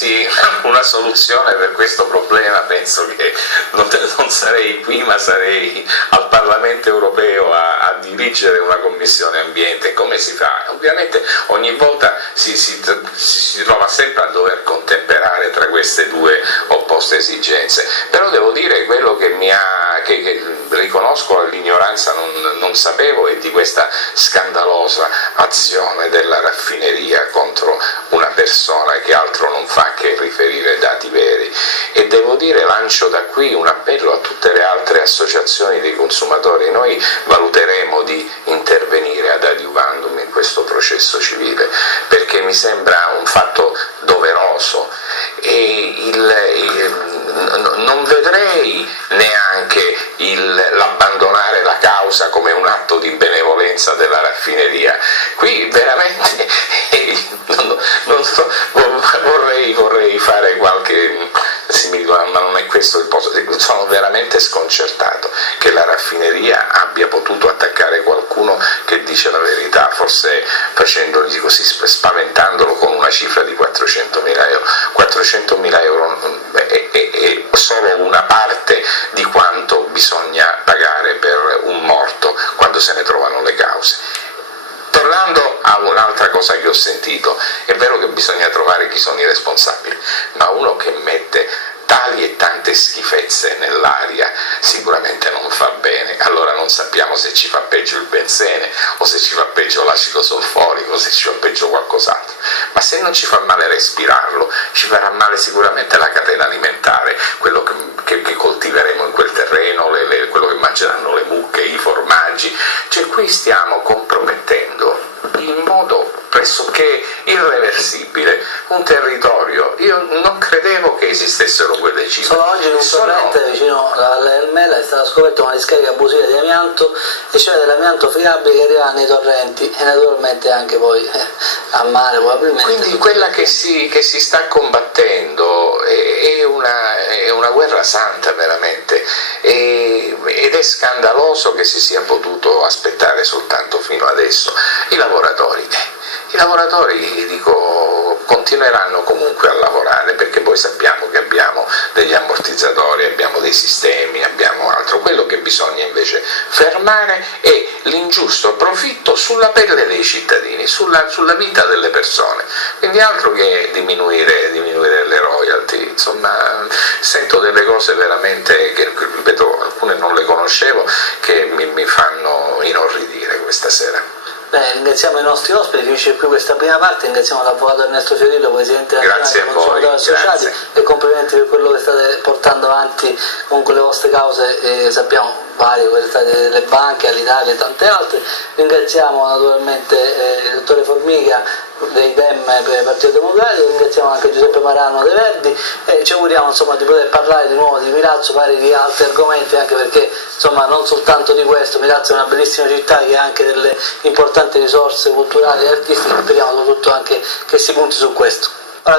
Sì, una soluzione per questo problema penso che non sarei qui, ma sarei al Parlamento europeo a dirigere una commissione ambiente. Come si fa? Ovviamente ogni volta si trova sempre a dover contemperare tra queste due opposte esigenze, però devo dire quello che che riconosco l'ignoranza, non sapevo, è di questa scandalosa azione della raffineria contro una persona che altro non fa che riferire dati veri, e devo dire, lancio da qui un appello a tutte le altre associazioni dei consumatori. Noi valuteremo di intervenire ad adiuvandum in questo processo civile, perché mi sembra un fatto doveroso, e non vedrei neanche l'abbandonare la causa come un atto di benevolenza della raffineria. Qui veramente vorrei fare qualche similitudine, ma non è questo il posto. Sono veramente sconcertato che la raffineria abbia potuto attaccare qualcuno che dice la verità, forse facendogli così, spaventandolo con una cifra di 400.000 euro. 400.000 euro è solo una parte di quanto bisogna pagare per un morto quando se ne trovano le cause. Tornando a un'altra cosa che ho sentito, è vero che bisogna trovare chi sono i responsabili, ma uno che mette tali e tante schifezze nell'aria sicuramente non fa bene. Allora non sappiamo se ci fa peggio il benzene, o se ci fa peggio l'acido solforico, o se ci fa peggio qualcos'altro. Ma se non ci fa male respirarlo, ci farà male sicuramente la catena alimentare, quello che coltiveremo in quel terreno, quello che mangeranno le mucche, i formaggi. Cioè qui stiamo compromettendo in modo pressoché irreversibile un territorio. Io non credevo che esistessero quelle cifre. Solo oggi in un torrente vicino all'Elmela è stata scoperta una discarica abusiva di amianto, e cioè dell'amianto friabile che arriva nei torrenti e naturalmente anche poi a mare probabilmente. Quindi quella che si sta combattendo è una guerra santa veramente, ed è scandaloso che si sia potuto aspettare soltanto fino adesso. I lavoratori, dico, continueranno comunque a lavorare, perché poi sappiamo che abbiamo degli ammortizzatori, abbiamo dei sistemi, abbiamo altro. Quello che bisogna invece fermare è l'ingiusto profitto sulla pelle dei cittadini, sulla vita delle persone. Quindi altro che diminuire le royalty. Insomma, sento delle cose veramente che, ripeto, alcune non le conoscevo, che mi fanno inorridire questa sera. Bene, ringraziamo i nostri ospiti, finisce qui questa prima parte, ringraziamo l'avvocato Ernesto Fiorillo, presidente nazionale dei consumatori associati, e complimenti per quello che state portando avanti con le vostre cause, sappiamo varie, quelle state delle banche, all'Italia e tante altre. Ringraziamo naturalmente il dottore Formica dei Dem per il Partito Democratico, ringraziamo anche Giuseppe Marano dei Verdi, e ci auguriamo insomma di poter parlare di nuovo di Milazzo, magari di altri argomenti, anche perché insomma non soltanto di questo. Milazzo è una bellissima città che ha anche delle importanti risorse culturali e artistiche, speriamo soprattutto anche che si punti su questo. Ora